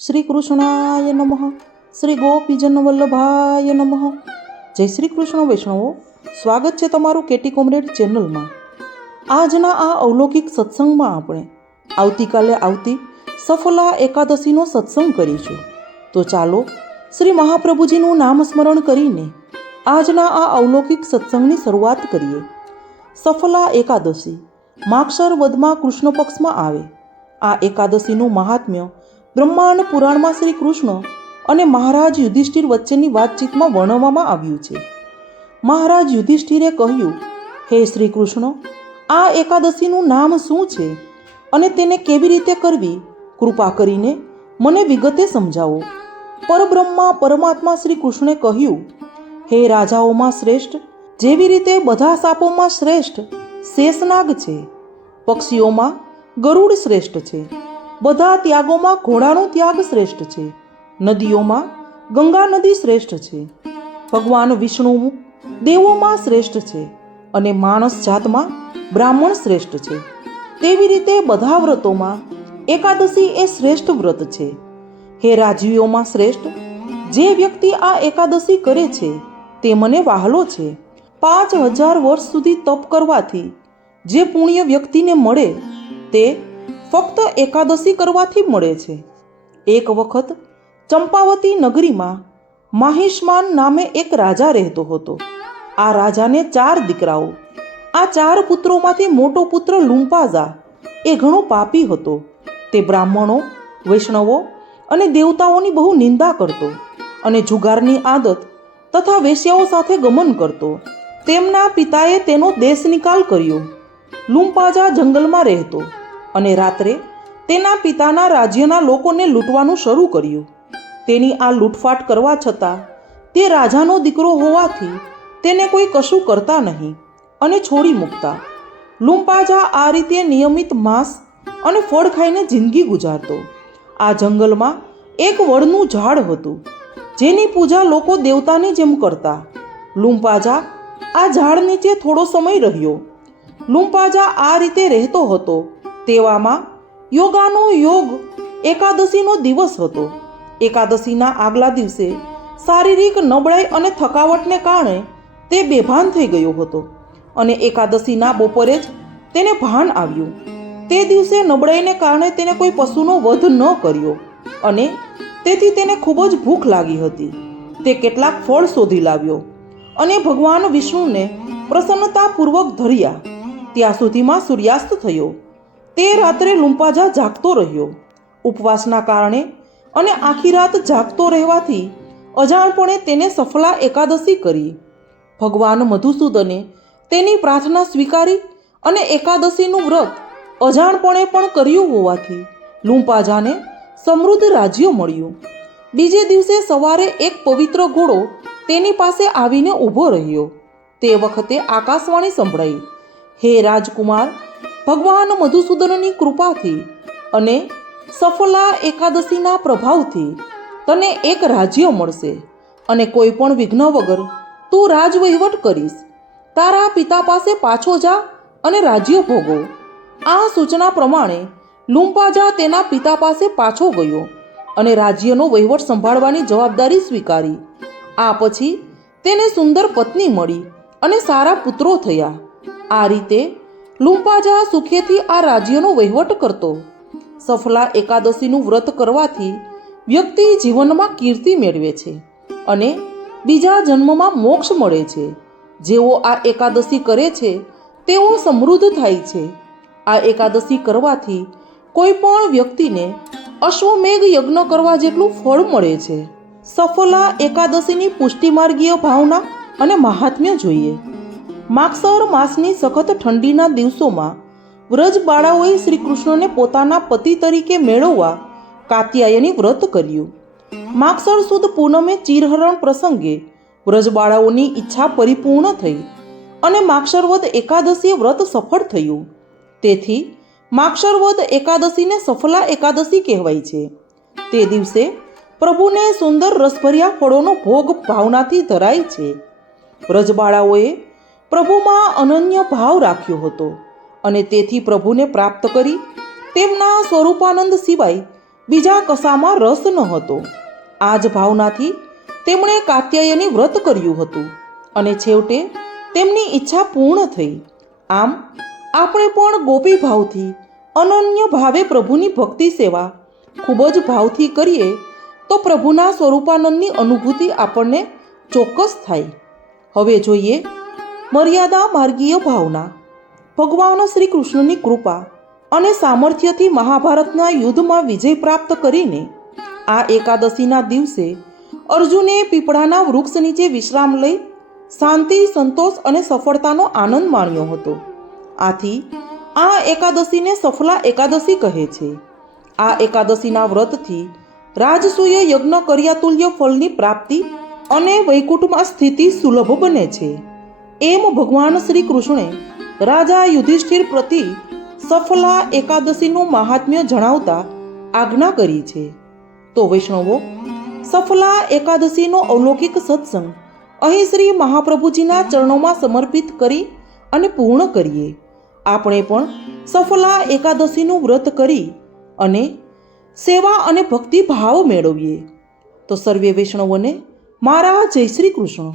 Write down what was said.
શ્રી કૃષ્ણાય નમઃ. શ્રી ગોપીજન વલ્લભાય નમઃ. જય શ્રી કૃષ્ણ વૈષ્ણવો, સ્વાગત છે તમારું કેટી કોમરેડ ચેનલમાં. આજના આ અવલૌકિક સત્સંગમાં આપણે આવતીકાલે આવતી સફલા એકાદશીનો સત્સંગ કરીશું. તો ચાલો શ્રી મહાપ્રભુજીનું નામ સ્મરણ કરીને આજના આ અવલૌકિક સત્સંગની શરૂઆત કરીએ. સફલા એકાદશી માગશર વદમાં કૃષ્ણ પક્ષમાં આવે. આ એકાદશીનું મહાત્મ્ય બ્રહ્માંડ પુરાણમાં શ્રી કૃષ્ણ અને મહારાજ યુધિષ્ઠિર વચ્ચેની વાતચીતમાં વર્ણવવામાં આવ્યું છે. મહારાજ યુધિષ્ઠિરે કહ્યું, હે શ્રી કૃષ્ણ, આ એકાદશીનું નામ શું છે અને તેને કેવી રીતે કરવી? કૃપા કરીને મને વિગતે સમજાવો. પરબ્રહ્મા પરમાત્મા શ્રી કૃષ્ણે કહ્યું, હે રાજાઓમાં શ્રેષ્ઠ, જેવી રીતે બધા સાપોમાં શ્રેષ્ઠ શેષનાગ છે, પક્ષીઓમાં ગરુડ શ્રેષ્ઠ છે, બધા ત્યાગોમાં ઘોડાનો ત્યાગ શ્રેષ્ઠ છે, નદીઓમાં ગંગા નદી શ્રેષ્ઠ છે, ભગવાન વિષ્ણુ દેવોમાં શ્રેષ્ઠ છે અને માણસ જાતમાં બ્રાહ્મણ શ્રેષ્ઠ છે. તેવી રીતે બધા વ્રતોમાં એકાદશી એ શ્રેષ્ઠ વ્રત છે. હે રાજવીઓમાં શ્રેષ્ઠ, જે વ્યક્તિ આ એકાદશી કરે છે તે મને વહાલો છે. 5000 વર્ષ સુધી તપ કરવાથી જે પુણ્ય વ્યક્તિને મળે તે ફક્ત એકાદશી કરવાથી મળે છે. એક વખત ચંપાવતી નગરીમાં માહિષ્માન નામે એક રાજા રહેતો હતો. આ રાજાને 4 દીકરાઓ. આ 4 પુત્રોમાંથી મોટો પુત્ર લુમ્પાઝા એ ઘણો પાપી હતો. તે બ્રાહ્મણો, વૈષ્ણવો અને દેવતાઓની બહુ નિંદા કરતો અને જુગારની આદત તથા વેશ્યાઓ સાથે ગમન કરતો. તેમના પિતાએ તેનો દેશ નિકાલ કર્યો. લુમ્પાઝા જંગલમાં રહેતો અને રાત્રે તેના પિતાના રાજ્યના લોકોને લૂંટવાનું શરૂ કર્યું. તેની આ લૂંટફાટ કરવા છતાં તે રાજાનો દીકરો હોવાથી તેને કોઈ કશું કરતા નહીં અને છોડી મૂકતા. લુમ્પાઝા આ રીતે નિયમિત માંસ અને ફળ ખાઈને જિંદગી ગુજારતો. આ જંગલમાં એક વડનું ઝાડ હતું જેની પૂજા લોકો દેવતાની જેમ કરતા. લુમ્પાઝા આ ઝાડ નીચે થોડો સમય રહ્યો. લુમ્પાઝા આ રીતે રહેતો હતો તેવામાં યોગાનો યોગ એકાદશીનો દિવસ હતો. એકાદશીના આગલા દિવસે શારીરિક નબળાઈ અને થકાવટને કારણે તે બેભાન થઈ ગયો હતો અને એકાદશીના બપોરે જ તેને ભાન આવ્યું. તે દિવસે નબળાઈને કારણે તેને કોઈ પશુનો વધ ન કર્યો અને તેથી તેને ખૂબ જ ભૂખ લાગી હતી. તે કેટલાક ફળ શોધી લાવ્યો અને ભગવાન વિષ્ણુને પ્રસન્નતાપૂર્વક ધર્યા. ત્યાં સુધીમાં સૂર્યાસ્ત થયો. તે રાત્રે લુમ્પાઝા જાગતો રહ્યો. ઉપવાસના કારણે અને આખી રાત જાગતો રહેવાથી અજાણપણે તેને સફલા એકાદશી કરી. ભગવાન મધુસૂદને તેની પ્રાર્થના સ્વીકારી અને એકાદશીનું વ્રત અજાણપણે પણ કર્યું હોવાથી લુમ્પાઝાને સમૃદ્ધ રાજ્ય મળ્યું. બીજે દિવસે સવારે એક પવિત્ર ઘોડો તેની પાસે આવીને ઊભો રહ્યો. તે વખતે આકાશવાણી સંભળાઈ, હે રાજકુમાર, ભગવાન મધુસૂદનની કૃપાથી અને સફલા એકાદશીના પ્રભાવથી તને એક રાજ્ય મળશે અને કોઈ પણ વિઘ્ન વગર તું રાજવહીવટ કરીશ. તારા પિતા પાસે પાછો જા અને રાજ્ય ભોગવો. આ સૂચના પ્રમાણે લુમ્પાઝા તેના પિતા પાસે પાછો ગયો અને રાજ્યનો વહીવટ સંભાળવાની જવાબદારી સ્વીકારી. આ પછી તેને સુંદર પત્ની મળી અને સારા પુત્રો થયા. આ રીતે લુમ્પાઝા સુખેથી આ રાજ્યનો વહીવટ કરતો. સફલા એકાદશીનું વ્રત કરવાથી વ્યક્તિ જીવનમાં કીર્તિ મેળવે છે અને બીજા જન્મમાં મોક્ષ મળે છે. જેઓ આ એકાદશી કરે છે તેઓ સમૃદ્ધ થાય છે. આ એકાદશી કરવાથી કોઈ પણ વ્યક્તિને અશ્વમેઘ યજ્ઞ કરવા જેટલું ફળ મળે છે. સફલા એકાદશીની પુષ્ટિમાર્ગીય ભાવના અને મહાત્મ્ય જોઈએ. માગશર માસની સખત ઠંડીના દિવસોમાં વ્રજ બાળાઓએ શ્રી કૃષ્ણને પોતાના પતિ તરીકે મેળવવા કાત્યાયની વ્રત કર્યું. માગશર સુદ પૂનમે ચિરહરણ પ્રસંગે વ્રજબાળાઓની ઈચ્છા પરિપૂર્ણ થઈ અને માગશરવદ એકાદશી વ્રત સફળ થયું. તેથી માગશરવદ એકાદશીને સફલા એકાદશી કહેવાય છે. તે દિવસે પ્રભુને સુંદર રસભર્યા ફળોનો ભોગ ભાવનાથી ધરાય છે. વ્રજબાળાઓએ પ્રભુમાં અનન્ય ભાવ રાખ્યો હતો અને તેથી પ્રભુને પ્રાપ્ત કરી તેમના સ્વરૂપાનંદ સિવાય બીજા કશામાં રસ ન હતો. આ જ ભાવનાથી તેમણે કાત્યાયની વ્રત કર્યું હતું અને છેવટે તેમની ઈચ્છા પૂર્ણ થઈ. આમ આપણે પણ ગોપી ભાવથી અનન્ય ભાવે પ્રભુની ભક્તિ સેવા ખૂબ જ ભાવથી કરીએ તો પ્રભુના સ્વરૂપાનંદની અનુભૂતિ આપણને ચોક્કસ થાય. હવે જોઈએ મર્યાદા માર્ગીય ભાવના. ભગવાન શ્રી કૃષ્ણની કૃપા અને સામર્થ્યથી મહાભારતના યુદ્ધમાં વિજય પ્રાપ્ત કરીને આ એકાદશીના દિવસે અર્જુને પીપળાના વૃક્ષ નીચે વિશ્રામ લઈ શાંતિ, સંતોષ અને સફળતાનો આનંદ માણ્યો હતો. આથી આ એકાદશીને સફલા એકાદશી કહે છે. આ એકાદશીના વ્રતથી રાજસૂય યજ્ઞ કર્યાતુલ્ય ફળની પ્રાપ્તિ અને વૈકુંઠમાં સ્થિતિ સુલભ બને છે. એમ ભગવાન શ્રી કૃષ્ણે રાજા યુધિષ્ઠિર પ્રતિ સફલા એકાદશીનું મહાત્મ્ય જણાવતા આજ્ઞા કરી છે. તો વૈષ્ણવો, સફલા એકાદશીનો અલૌકિક સત્સંગ અહીં શ્રી મહાપ્રભુજીના ચરણોમાં સમર્પિત કરી અને પૂર્ણ કરીએ. આપણે પણ સફલા એકાદશીનું વ્રત કરી અને સેવા અને ભક્તિ ભાવ મેળવીએ. તો સર્વે વૈષ્ણવોને મારા જય શ્રી કૃષ્ણ.